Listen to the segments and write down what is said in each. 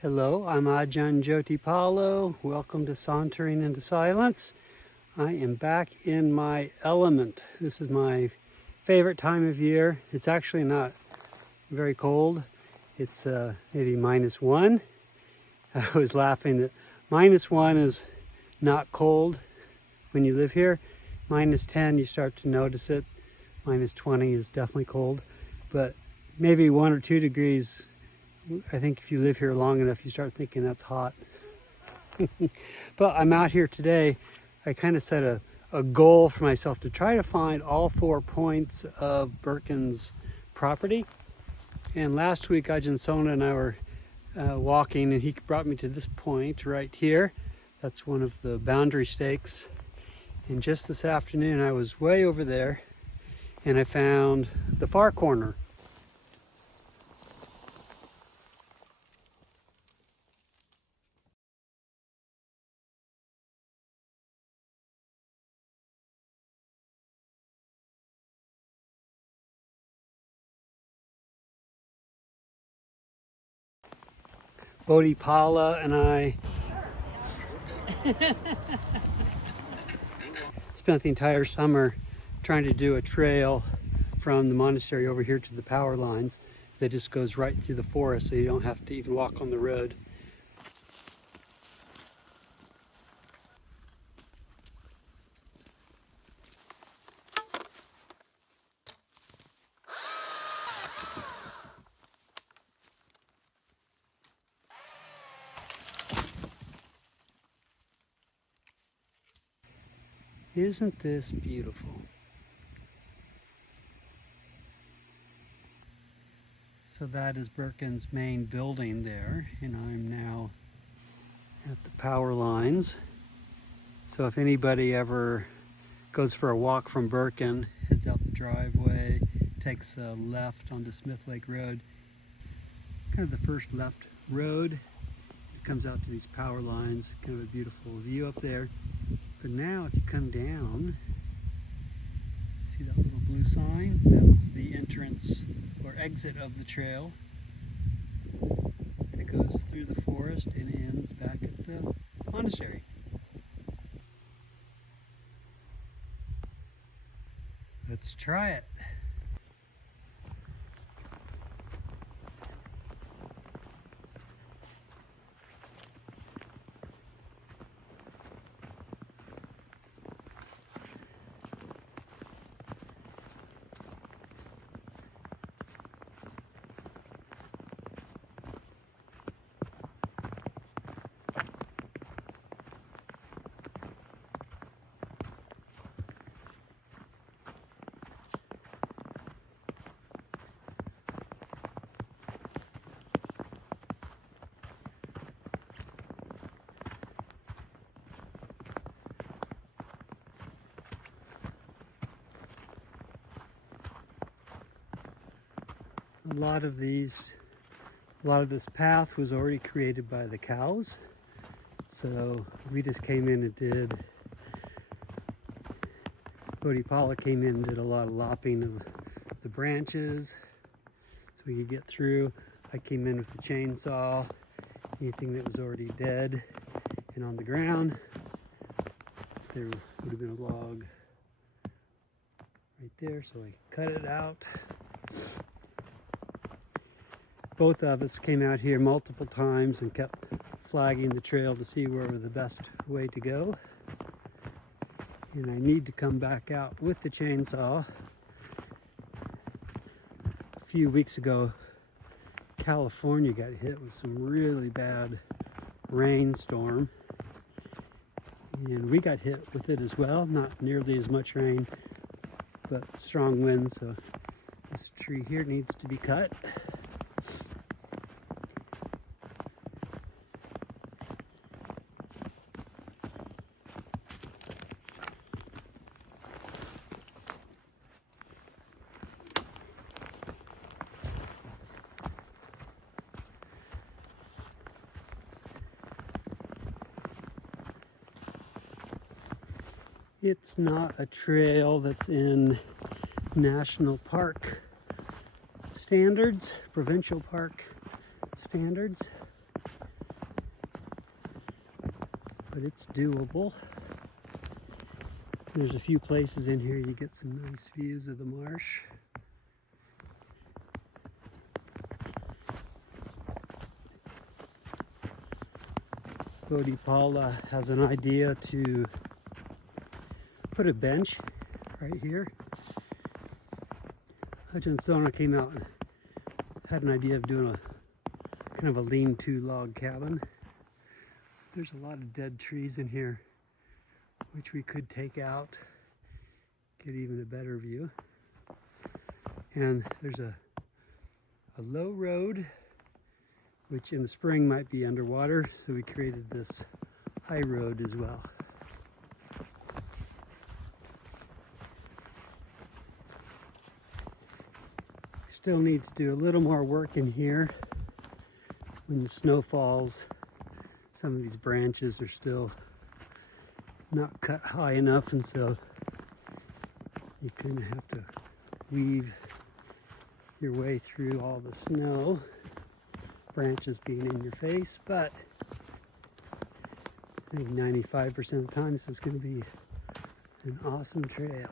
Hello, I'm Ajahn Sona. Welcome to Sauntering into Silence. I am back in my element. This is my favorite time of year. It's actually not very cold. It's maybe -1. I was laughing that -1 is not cold when you live here. -10, you start to notice it. -20 is definitely cold, but maybe 1 or 2 degrees. I think if you live here long enough, you start thinking that's hot. But I'm out here today. I kind of set a goal for myself to try to find all 4 points of Birken's property. And last week, Ajahn Sona and I were walking, and he brought me to this point right here. That's one of the boundary stakes. And just this afternoon, I was way over there, and I found the far corner. Bodhipala and I spent the entire summer trying to do a trail from the monastery over here to the power lines that just goes right through the forest, so you don't have to even walk on the road. Isn't this beautiful? So that is Birken's main building there, and I'm now at the power lines. So if anybody ever goes for a walk from Birken, heads out the driveway, takes a left onto Smith Lake Road, kind of the first left road, it comes out to these power lines, kind of a beautiful view up there. But now if you come down, see that little blue sign? That's the entrance or exit of the trail. It goes through the forest and ends back at the monastery. Let's try it. A lot of this path was already created by the cows. So we just came in and did, Bodhipala came in and did a lot of lopping of the branches so we could get through. I came in with the chainsaw, anything that was already dead and on the ground. There would have been a log right there, so I cut it out. Both of us came out here multiple times and kept flagging the trail to see where was the best way to go. And I need to come back out with the chainsaw. A few weeks ago, California got hit with some really bad rainstorm. And we got hit with it as well, not nearly as much rain, but strong winds. So this tree here needs to be cut. It's not a trail that's in national park standards, provincial park standards. but it's doable. There's a few places in here you get some nice views of the marsh. Bodhipala has an idea to put a bench right here. Ajahn Sona came out and had an idea of doing a kind of a lean-to log cabin. There's a lot of dead trees in here, which we could take out, get even a better view. And there's a low road, which in the spring might be underwater, so we created this high road as well. Still need to do a little more work in here. When the snow falls, some of these branches are still not cut high enough, and so you kind of have to weave your way through all the snow, branches being in your face. But I think 95% of the time this is going to be an awesome trail.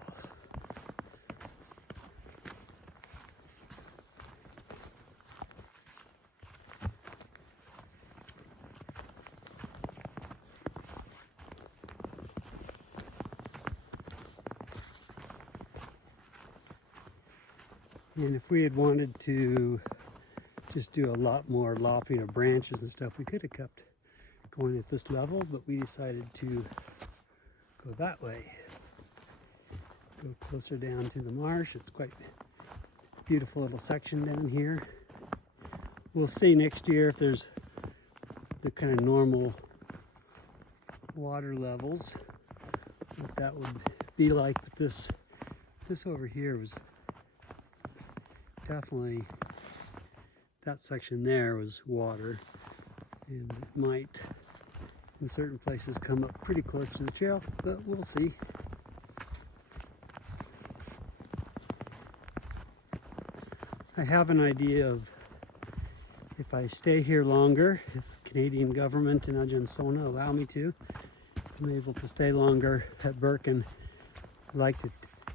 And if we had wanted to just do a lot more lopping of branches and stuff, we could have kept going at this level, but we decided to go that way. Go closer down to the marsh. It's quite a beautiful little section down here. We'll see next year if there's the kind of normal water levels, what that would be like. But this over here was definitely, that section there was water, and it might in certain places come up pretty close to the trail, but we'll see. I have an idea of, if I stay here longer, if Canadian government and Ajahn Sona allow me to, I'm able to stay longer at Birken. I like to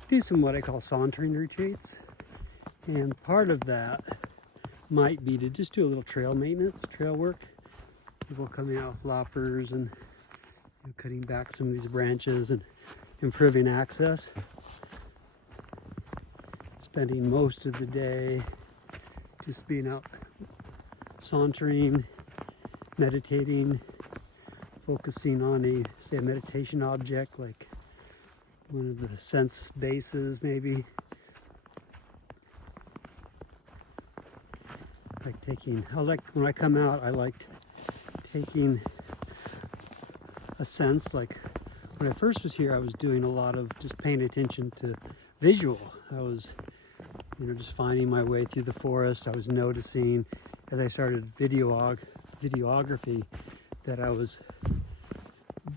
do some what I call sauntering retreats. And part of that might be to just do a little trail maintenance, trail work. People coming out with loppers and cutting back some of these branches and improving access. Spending most of the day just being out sauntering, meditating, focusing on a meditation object like one of the sense bases maybe. When I come out, I liked taking a sense. Like when I first was here, I was doing a lot of just paying attention to visual. I was, just finding my way through the forest. I was noticing as I started videography that I was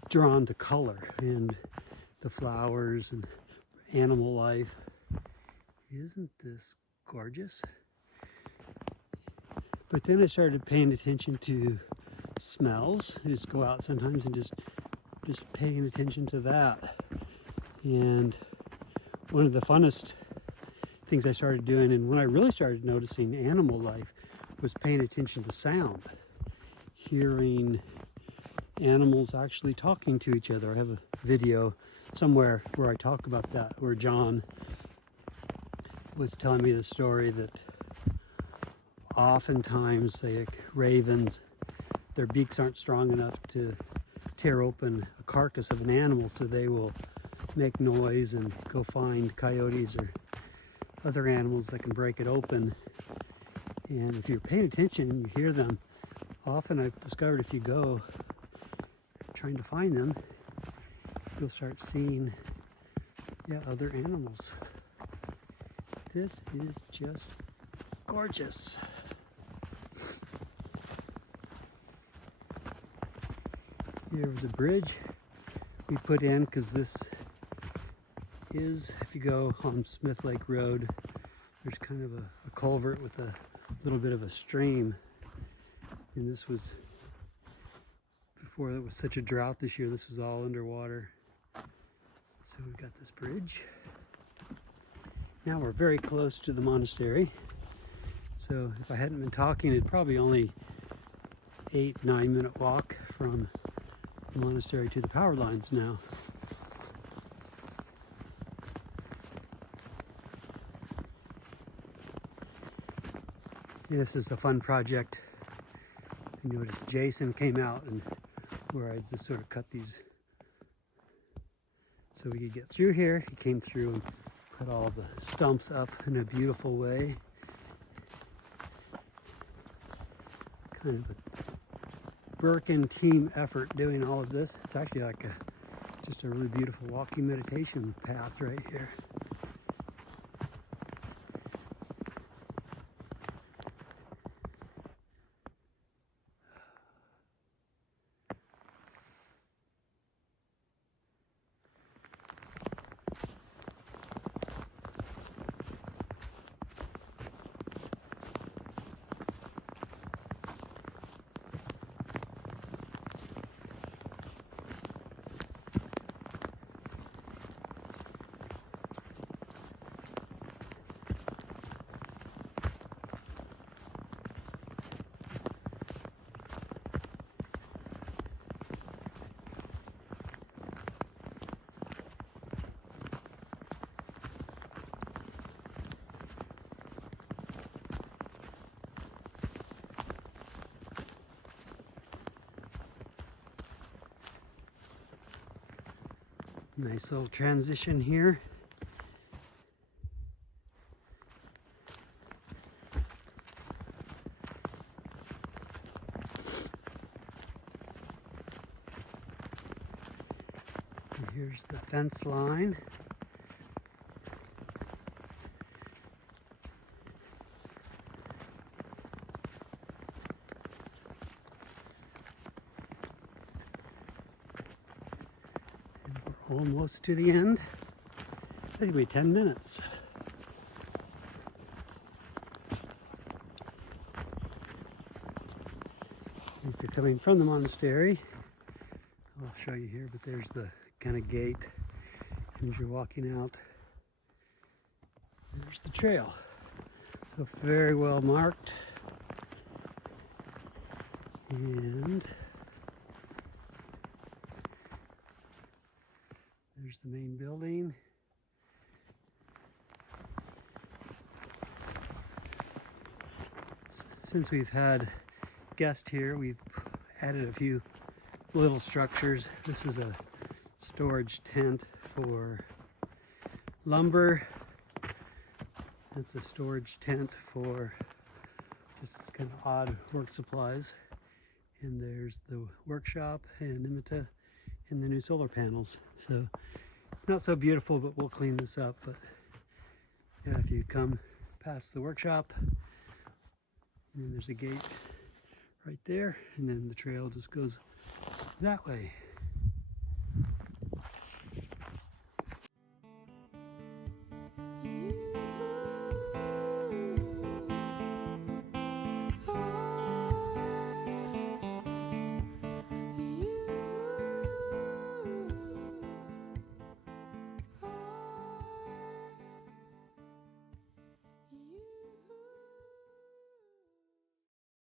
drawn to color and the flowers and animal life. Isn't this gorgeous? But then I started paying attention to smells. I just go out sometimes and just paying attention to that. And one of the funnest things I started doing, and when I really started noticing animal life, was paying attention to sound. Hearing animals actually talking to each other. I have a video somewhere where I talk about that, where John was telling me the story that oftentimes, like ravens, their beaks aren't strong enough to tear open a carcass of an animal, so they will make noise and go find coyotes or other animals that can break it open. And if you're paying attention and you hear them, often I've discovered if you go trying to find them, you'll start seeing other animals. This is just gorgeous. Here was a bridge we put in because this is, if you go on Smith Lake Road, there's kind of a culvert with a little bit of a stream. And this was before it was such a drought this year. This was all underwater. So we've got this bridge. Now we're very close to the monastery. So if I hadn't been talking, it'd probably only 8-9 minute walk from the monastery to the power lines now. This is a fun project. You notice Jason came out and where I just sort of cut these so we could get through here. He came through and put all the stumps up in a beautiful way. Kind of a Birken team effort doing all of this. It's actually like just a really beautiful walking meditation path right here. Nice little transition here. And here's the fence line. Almost to the end. I think we're 10 minutes. If you're coming from the monastery, I'll show you here, but there's the kind of gate. And as you're walking out, there's the trail. So very well marked. And there's the main building. Since we've had guests here, we've added a few little structures. This is a storage tent for lumber. That's a storage tent for just kind of odd work supplies. And there's the workshop and Imita and the new solar panels. So it's not so beautiful, but we'll clean this up. But yeah, if you come past the workshop, and then there's a gate right there, and then the trail just goes that way.